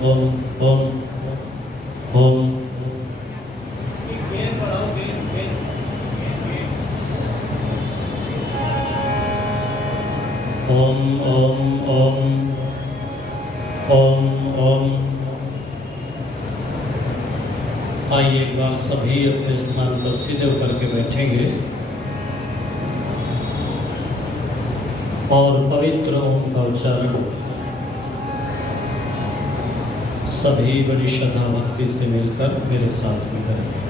ओम ओम ओम ओम ओम ओम ओम ओम। आइए एक बार सभी अपने स्थान पर सीधे होकर के बैठेंगे और पवित्र ओम का उच्चारण सभी बड़ी श्रद्धा भक्ति से मिलकर मेरे साथ में करेंगे।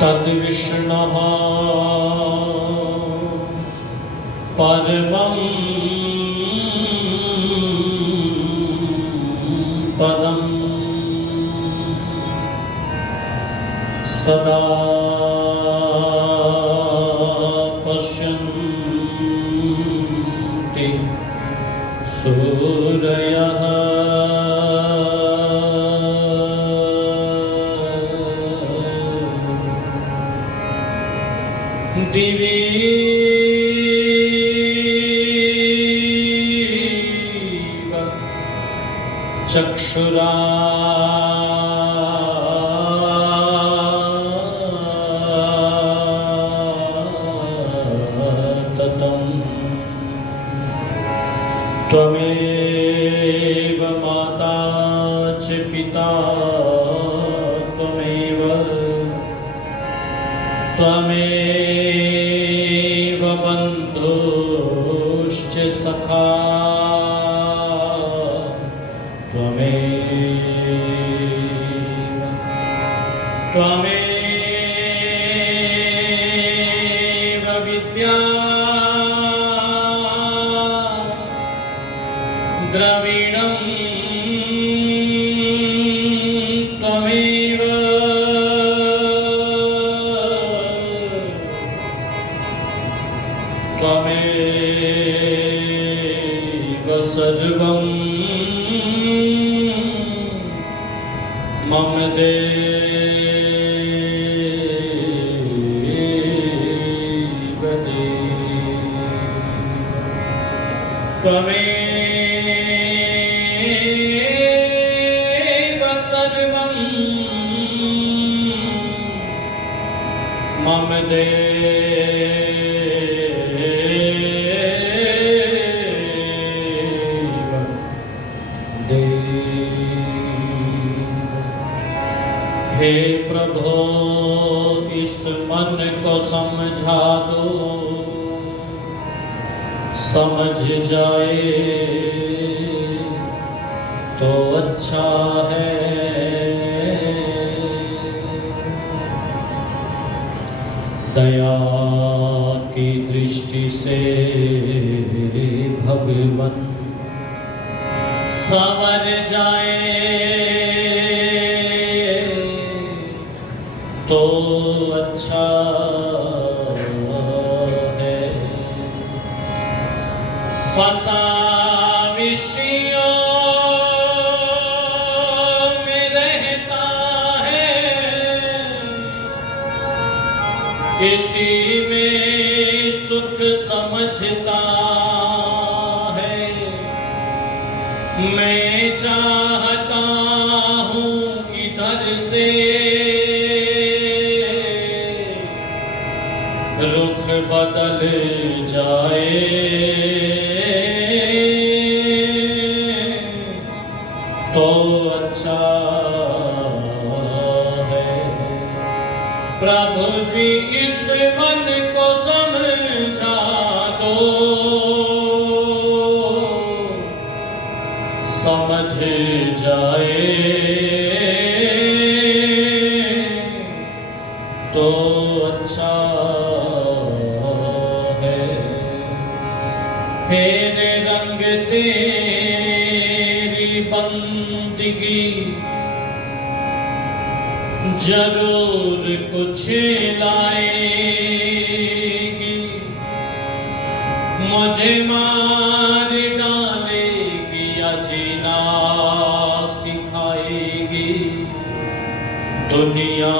तद्विष्णुः परमं पदं सदा पश्यन्ति सूरयः दिवि चक्षुराततं त्वमेव माता च पिता त्वमेव बन्धुश्च सखा त्वमेव विद्या द्रविणं त्वमेव सर्वं मम देव त्वमेव सर्वं मम हे प्रभो इस मन को समझा दो, समझ जाए तो अच्छा है। दया की दृष्टि से भगवन संवर जाए तो अच्छा है। फंसा विषयों में रहता है, इसी में सुख समझता है। मैं चाहता हूँ इधर से रुख बदल जाए, तो अच्छा है। प्रभु जी इस मन को समझा दो, समझ जाए तो अच्छा है। फेरे रंग तेरी बंदगी जरूर कुछ लाएगी, मुझे मार डालेगी या जीना सिखाएगी। दुनिया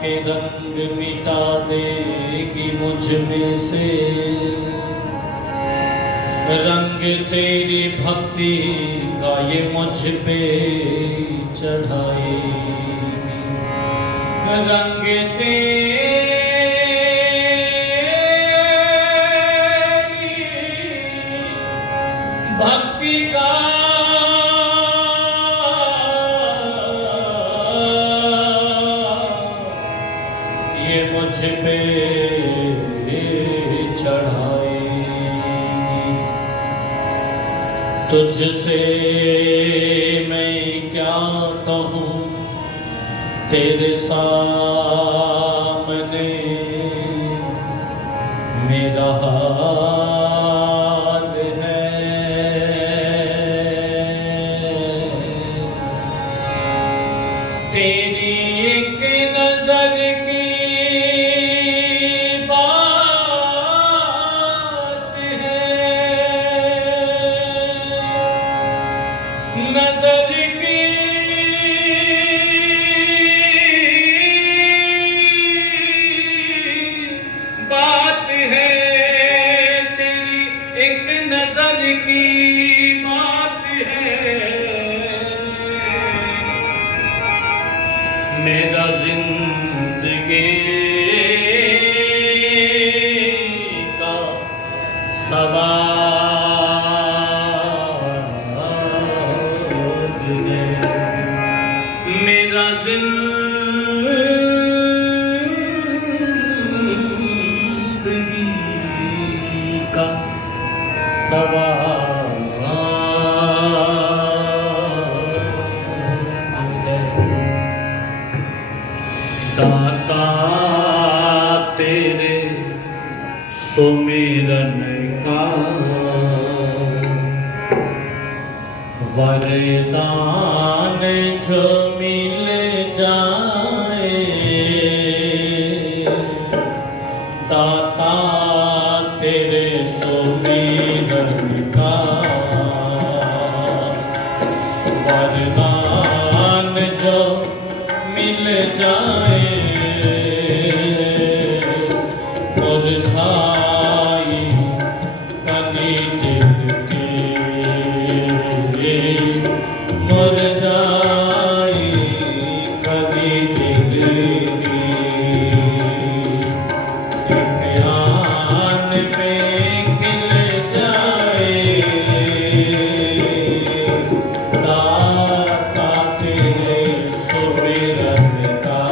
के रंग मिटा देगी मुझ में से, रंग तेरी भक्ति का ये मुझ पे चढ़ाएगी। रंग तेरी भक्ति का ये मुझ पे चढ़ाएगी। तुझसे मैं क्या कहूँ तेरे सामने, मेरा हाल है। तेरी एक नजर की बात है, नजर की बात है, तेरी एक नजर की बात है। मेरा जिंदगी का सवाल है, मेरा जिंदगी का सवाल है। दाता तेरे सुमिरन का वरदान जो मिल जाए, दाता तेरे सुमिरन का वरदान जो मिल जाए, मुरझाई कली दिल के, मुरझाई कली दिल की, एक आन पे खिल जाए, दाता तेरे सुमिरन का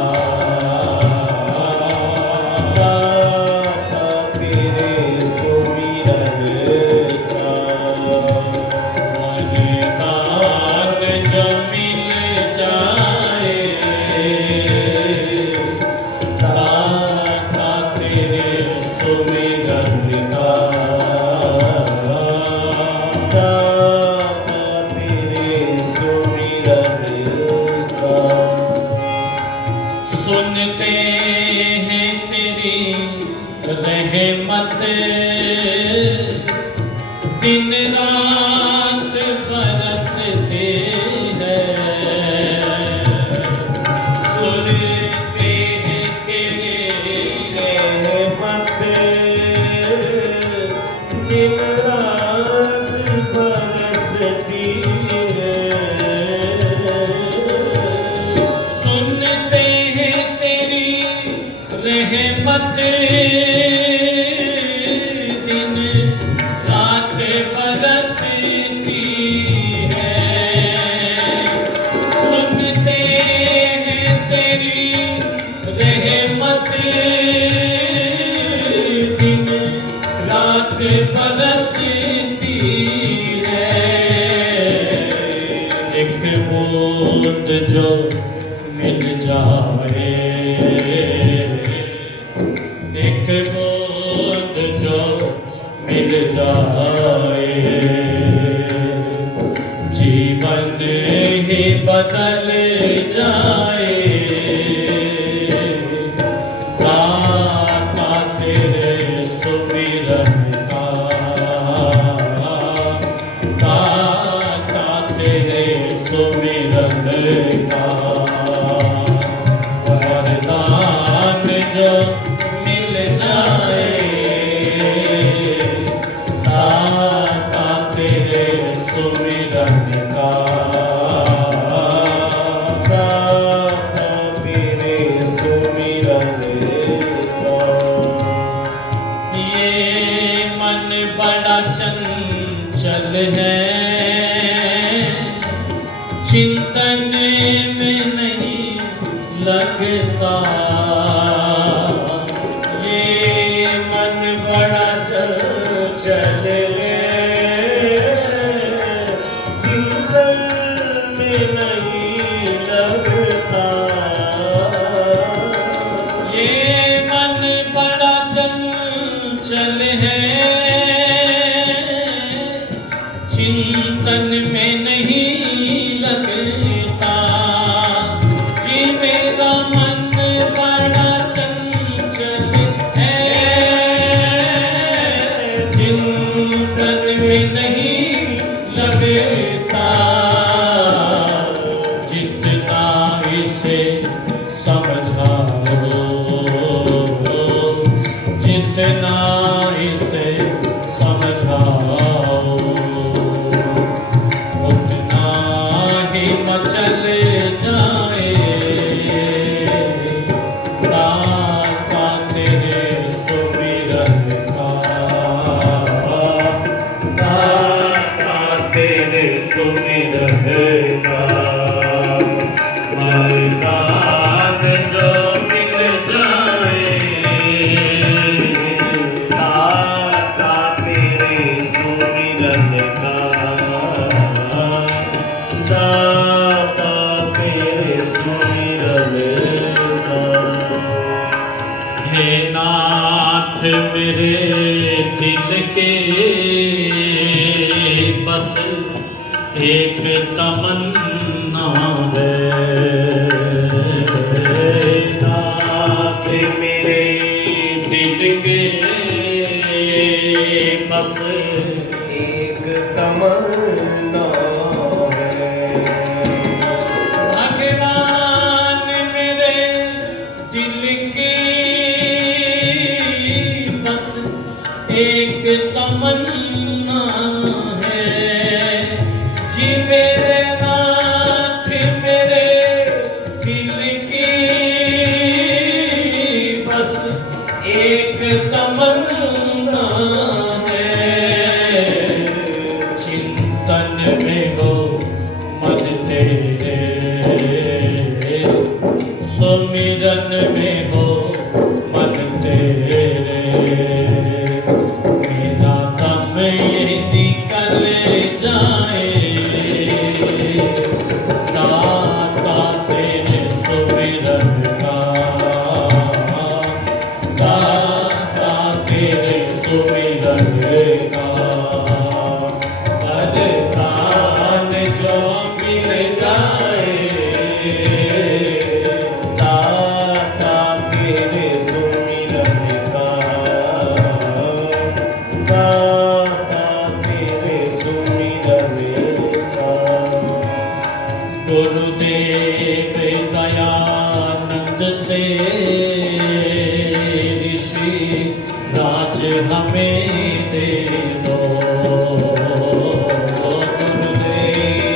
सुनते हैं तेरी रहमत दिन रात बरसती है। सुनते हैं तेरी रहमत दिन रात बरसती है। एक बूंद जो मिल जाए, एक बूंद जो मिल जाए, जीवन ही बदल जाए। दाता तेरे सुमिरन का, दाता तेरे सुमिरन का, वरदान जो मिल जाए, दाता तेरे सुमिरन का, दाता तेरे सुमिरन का। ये मन बड़ा चंचल है, चिंतन में नहीं लगता। ये मन बड़ा चंचल है, चिंतन में नहीं लगता। ये मन बड़ा चंचल है, चिंतन में नहीं लगता। जी मेरा मन बड़ा चंचल है, चिंतन में नहीं लगता। जितना इसे समझाओ, जितना इसे समझाओ, उतना ही मचल जाए। दाता तेरे सुमिरन का, दाता तेरे सुमिरन का, वरदान जो मिल जाए, दाता तेरे सुमिरन का, दाता तेरे सुमिरन का। हे नाथ मेरे दिल के बस एक तमन्ना है, नाथ मेरे दिल के बस एक तमन्ना है। भगवान मेरे दिल की बस एक तमन्ना है। जी मेरे नाथ मेरे दिल की बस एक तमन्ना है। चिंतन में हो मन तेरे, सुमिरन में हो मन तेरे, मेरा दम ये निकल जाए। दाता तेरे सुमिरन का, दाता तेरे सुमिरन का, वरदान जो मिल जाए। दाता तेरे सुमिरन का, दाता तेरे सुमिरन का। गुरुदेव दयानंद से ऋषि राज हमें दे दो। गुरुदेव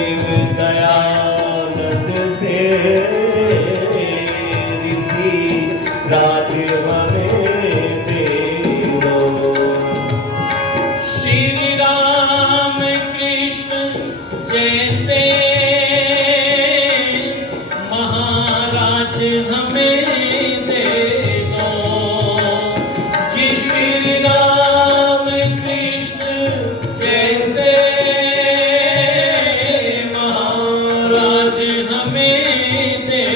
महाराज हमें दे दो। जी श्री राम कृष्ण जैसे महाराज हमें दे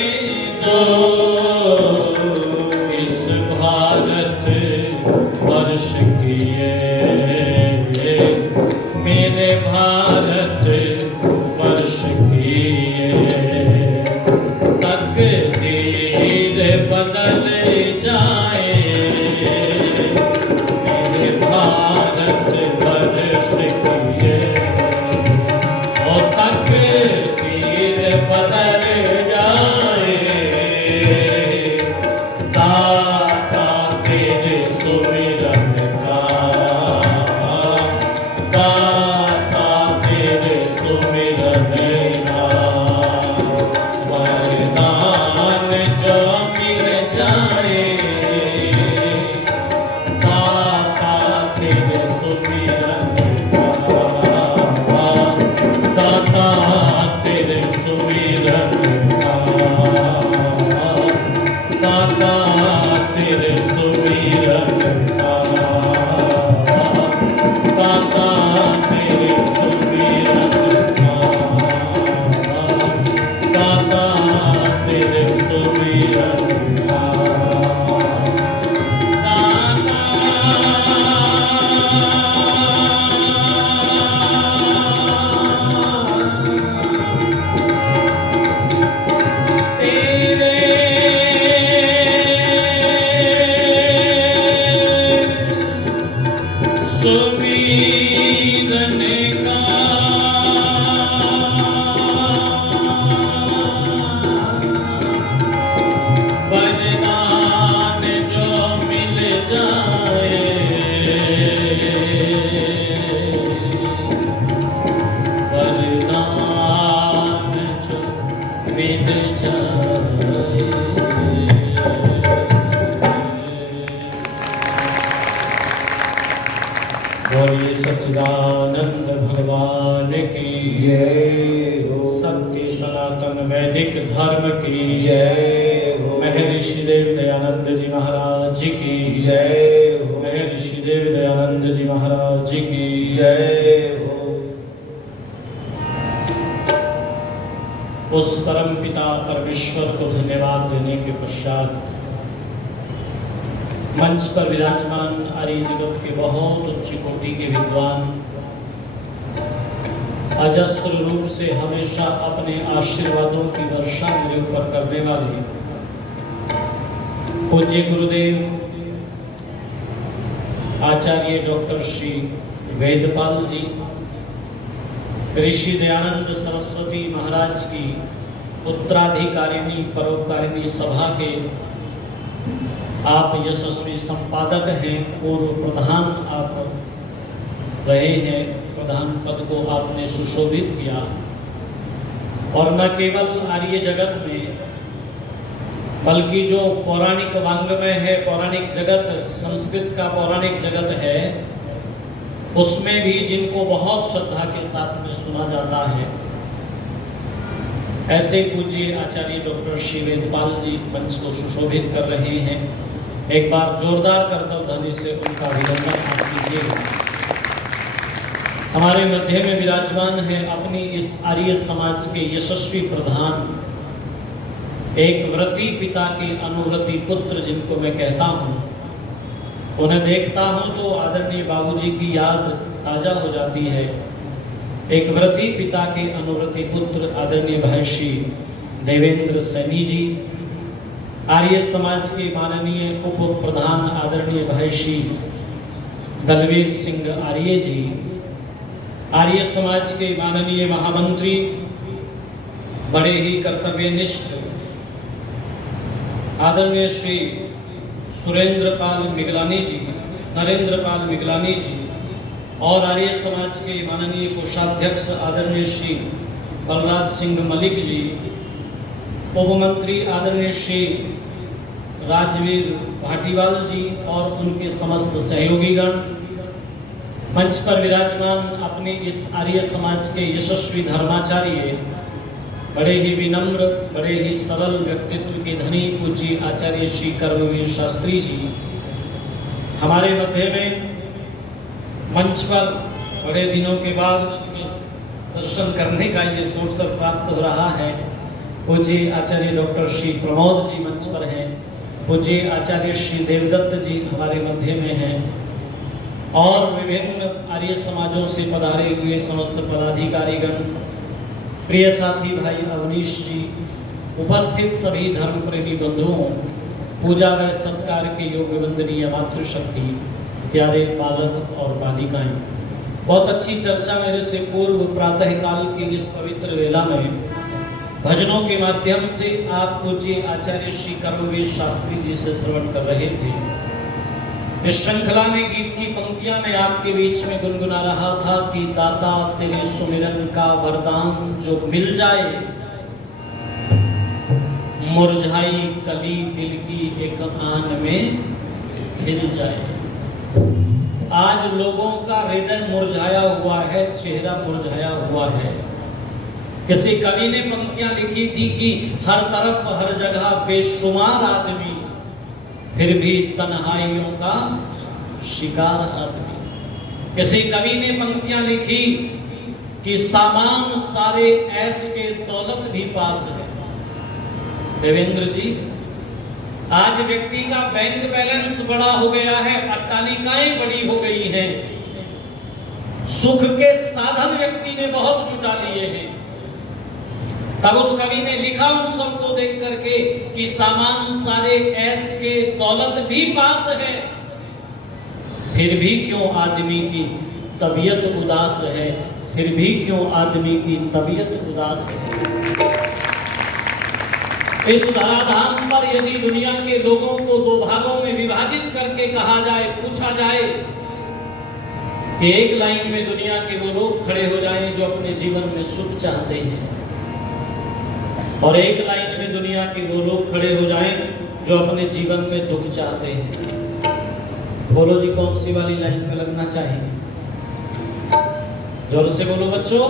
दो। इस भारत वर्ष की मेरे भारत वर्ष की तकदीर बदल जाए। मेरे भारत वर्ष की और तकदीर बदल जाए। दाता तेरे सुमिरन का, दाता तेरे सुमिरन का वरदान जो मिल जाए। दाता तेरे सुमिरन का, दाता तेरे सुमिरन का, दाता तेरे सुमिरन का, दाता तेरे सुमिरन का, दाता तेरे सुमिरन का। सुमिरन का वरदान जो मिल जाए। वरदान जो मिल जाए। बोलिए सच्चिदानंद भगवान की जय हो। सत्य सनातन वैदिक धर्म की जय हो। महर्षि देव दयानंद जी महाराज की जय हो। महर्षि देव दयानंद जी महाराज की जय हो। उस परम पिता परमेश्वर को धन्यवाद देने के पश्चात मंच पर विराजमान आर्य जगत के बहुत उच्च कोटि के विद्वान, अजस्र रूप से हमेशा अपने आशीर्वादों की वर्षा मेरे ऊपर करने वाले पूज्य गुरुदेव आचार्य डॉक्टर श्री वेदपाल जी, ऋषि दयानंद सरस्वती महाराज की उत्तराधिकारिणी परोपकारिणी सभा के आप यशस्वी संपादक हैं, पूर्व प्रधान आप रहे हैं, प्रधान पद को आपने सुशोभित किया। और न केवल आर्य जगत में बल्कि जो पौराणिक वांग्मय है, पौराणिक जगत, संस्कृत का पौराणिक जगत है, उसमें भी जिनको बहुत श्रद्धा के साथ में सुना जाता है, ऐसे पूज्य आचार्य डॉक्टर श्री वेदपाल जी मंच को सुशोभित कर रहे हैं। एक बार जोरदार करतल ध्वनि से उनका अभिनंदन आप कीजिए। हमारे मध्य में विराजमान है अपनी इस आर्य समाज के यशस्वी प्रधान, एक व्रती पिता के अनुव्रती पुत्र जिनको मैं कहता हूँ। उन्हें देखता हूँ तो आदरणीय बाबूजी की याद ताजा हो जाती है। एक व्रती पिता के अनुव्रती पुत्र आदरणीय भाई श्री देवेंद्र सैनी जी, आर्य समाज के माननीय उप प्रधान आदरणीय भाई श्री दलवीर सिंह आर्य जी, आर्य समाज के माननीय महामंत्री, बड़े ही कर्तव्यनिष्ठ आदरणीय श्री सुरेंद्र पाल मिगलानी जी, नरेंद्र पाल मिगलानी जी, और आर्य समाज के माननीय कोषाध्यक्ष आदरणीय श्री बलराज सिंह मलिक जी, उप मंत्री आदरणीय श्री राजवीर भाटीवाल जी और उनके समस्त सहयोगीगण, मंच पर विराजमान अपने इस आर्य समाज के यशस्वी धर्माचार्य, बड़े ही विनम्र, बड़े ही सरल व्यक्तित्व के धनी पूज्य आचार्य श्री कर्मवीर शास्त्री जी हमारे मध्य में मंच पर बड़े दिनों के बाद दर्शन करने का ये अवसर प्राप्त हो रहा है। पूज्य आचार्य डॉक्टर श्री प्रमोद जी मंच पर हैं, पूज्य आचार्य श्री देवदत्त जी हमारे मध्य में हैं और विभिन्न आर्य समाजों से पधारे हुए समस्त पदाधिकारीगण, प्रिय साथी भाई अवनीश जी, उपस्थित सभी धर्म प्रेमी बंधुओं, पूजा व सत्कार के योग्य वंदनीय मातृशक्ति, प्यारे बालक और बालिकाएं, बहुत अच्छी चर्चा मेरे से पूर्व प्रातः काल के इस पवित्र वेला में भजनों के माध्यम से आप पूज्य आचार्य श्री कर्मवीर शास्त्री जी से श्रवण कर रहे थे। इस श्रृंखला में गीत की पंक्तियां मैं आपके बीच में गुनगुना रहा था कि दाता तेरे सुमिरन का वरदान जो मिल जाए, मुरझाई कली दिल की एक आन में खिल जाए। आज लोगों का हृदय मुरझाया हुआ है, चेहरा मुरझाया हुआ है। किसी कवि ने पंक्तियां लिखी थी कि हर तरफ हर जगह बेशुमार आदमी, फिर भी तन्हाइयों का शिकार आदमी। किसी कवि ने पंक्तियां लिखी कि सामान सारे ऐश के दौलत भी पास है। देवेंद्र जी, आज व्यक्ति का बैंक बैलेंस बड़ा हो गया है, अट्टालिकाएं बड़ी हो गई हैं, सुख के साधन व्यक्ति ने बहुत जुटा लिए हैं। तब उस कवि ने लिखा उन सबको देख करके कि सामान सारे ऐश के दौलत भी पास है, फिर भी क्यों आदमी की तबीयत उदास है, फिर भी क्यों आदमी की तबीयत उदास है। इस धराधाम पर यदि दुनिया के लोगों को दो भागों में विभाजित करके कहा जाए, पूछा जाए कि एक लाइन में दुनिया के वो लोग खड़े हो जाएं जो अपने जीवन में सुख चाहते हैं, और एक लाइन में दुनिया के वो लोग खड़े हो जाएं जो अपने जीवन में दुख चाहते हैं। बोलो जी, कौन सी वाली लाइन में लगना चाहिए? जोर से बोलो बच्चों।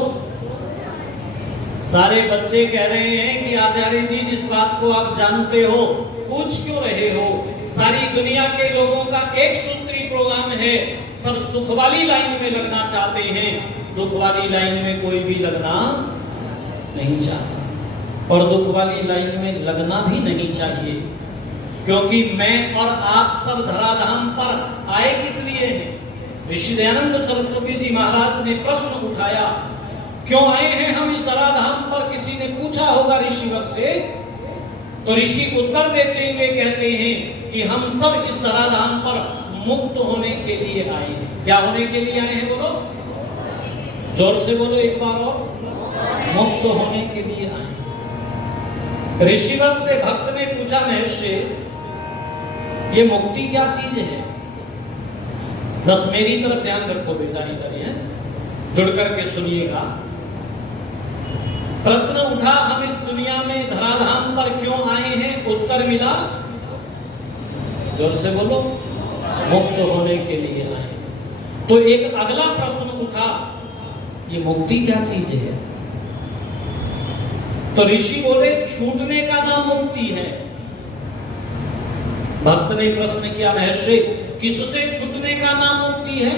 सारे बच्चे कह रहे हैं कि आचार्य जी, जिस बात को आप जानते हो पूछ क्यों रहे हो? सारी दुनिया के लोगों का एक सूत्री प्रोग्राम है, सब सुख वाली लाइन में लगना चाहते हैं, दुख वाली लाइन में कोई भी लगना नहीं चाहता, और दुख वाली लाइन में लगना भी नहीं चाहिए, क्योंकि मैं और आप सब धराधाम पर आए किस लिए हैं? ऋषि दयानंद सरस्वती जी महाराज ने प्रश्न उठाया, क्यों आए हैं हम इस धराधाम पर? किसी ने पूछा होगा ऋषिवर से, तो ऋषि उत्तर देते हुए कहते हैं कि हम सब इस धराधाम पर मुक्त होने के लिए आए हैं। क्या होने के लिए आए हैं? बोलो, जोर से बोलो एक बार और। मुक्त होने के लिए आए हैं। ऋषिवर से भक्त ने पूछा, महर्षि ये मुक्ति क्या चीज है? बस मेरी तरफ ध्यान रखो बेटा, इधर है, जुड़ करके सुनिएगा। प्रश्न उठा, हम इस दुनिया में धराधाम पर क्यों आए हैं? उत्तर मिला, जोर से बोलो, मुक्त होने के लिए आए। तो एक अगला प्रश्न उठा, ये मुक्ति क्या चीज है? तो ऋषि बोले, छूटने का नाम मुक्ति है। भक्त ने प्रश्न किया, महर्षि किससे छूटने का नाम मुक्ति है?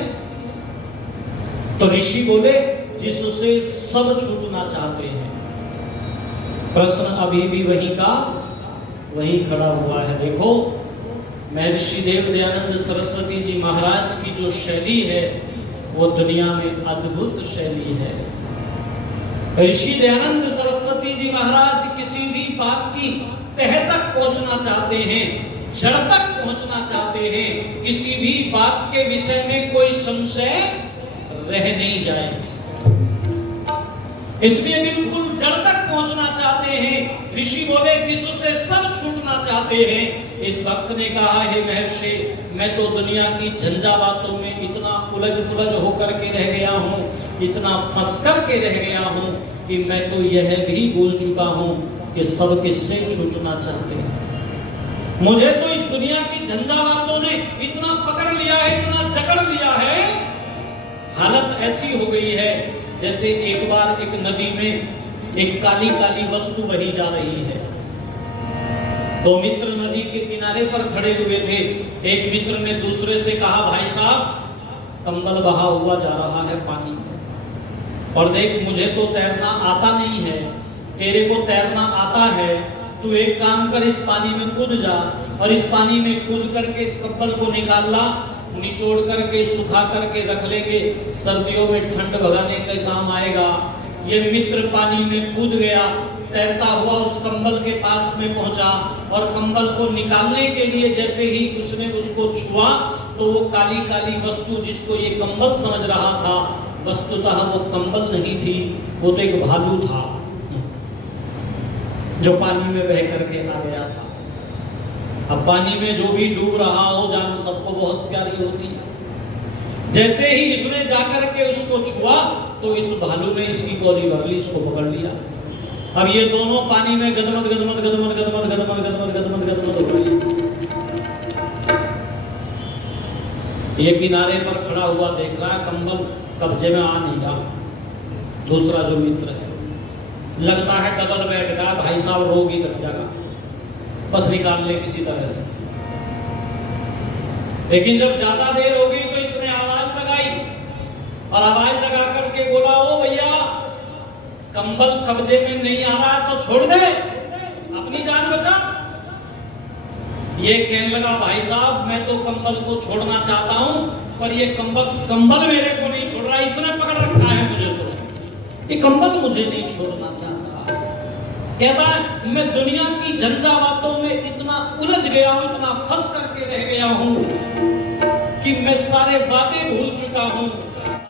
तो ऋषि बोले, जिससे सब छूटना चाहते हैं। प्रश्न अभी भी वहीं का वहीं खड़ा हुआ है। देखो, महर्षि देव दयानंद सरस्वती जी महाराज की जो शैली है वो दुनिया में अद्भुत शैली है। ऋषि दयानंद सरस्वती जी महाराज किसी भी बात की तह तक पहुंचना चाहते हैं, जड़ तक पहुंचना चाहते हैं, किसी भी बात के विषय में कोई संशय रह नहीं जाए, इसलिए बिल्कुल जड़ तक पहुंचना चाहते हैं। ऋषि बोले, जिससे सब छूटना चाहते हैं। इस भक्त ने कहा, हे महर्षि, मैं तो दुनिया की झंझा बातों में इतना उलझ पुलझ होकर के रह गया हूँ, इतना फंस कर के रह गया हूँ कि मैं तो यह भी भूल चुका हूँ कि सब किससे छूटना चाहते हैं। मुझे तो इस दुनिया की झंझा बातों ने इतना पकड़ लिया है, इतना जकड़ लिया है हालत ऐसी हो गई है जैसे एक बार एक नदी में एक काली काली वस्तु बही जा रही है। दो मित्र नदी के किनारे पर खड़े हुए थे। एक मित्र ने दूसरे से कहा, भाई साहब कंबल बहा हुआ जा रहा है पानी में, और देख मुझे तो तैरना आता नहीं है, तेरे को तैरना आता है, तू एक काम कर, इस पानी में कूद जा और इस पानी में कूद करके इस कंबल को निकाल ला, निचोड़ करके सुखा करके रख लेंगे, सर्दियों में ठंड भगाने के काम आएगा। ये मित्र पानी में कूद गया, तैरता हुआ उस कंबल के पास में पहुंचा और कंबल को निकालने के लिए जैसे ही उसने उसको छुआ तो वो काली काली वस्तु जिसको ये कंबल समझ रहा था, वस्तुतः वो कंबल नहीं थी, वो तो एक भालू था जो पानी में बह करके आ गया था। अब पानी में जो भी डूब रहा हो, जान सबको बहुत प्यारी होती है। जैसे ही इसने जाकर के उसको छुआ तो इस भालू ने इसकी गोली भर ली, इसको पकड़ लिया। अब ये दोनों पानी में गदमद गदमद गदमद गदमद गदमद गदमद गदमद गदमद हो रही। ये किनारे पर खड़ा हुआ देख रहा है, कंबल कब्जे में आ नहीं रहा। दूसरा जो मित्र है, लगता है डबल बेड का, भाई साहब रोग ही कट जाएगा, बस निकाल ले किसी तरह से। लेकिन जब ज्यादा देर हो गई तो इसने आवाज लगाई और आवाज लगा करके बोला, ओ भैया कंबल कब्जे में नहीं आ रहा तो छोड़ दे, अपनी जान बचा। ये कहने लगा, भाई साहब मैं तो कंबल को छोड़ना चाहता हूं, पर ये कंबल मेरे को नहीं छोड़ रहा, इसने पकड़ रखा है मुझे, तो ये कंबल मुझे नहीं छोड़ना चाहता। कहता है मैं दुनिया की झंझावातों में इतना उलझ गया हूं, इतना फंस करके रह गया हूं कि मैं सारे वादे भूल चुका हूं,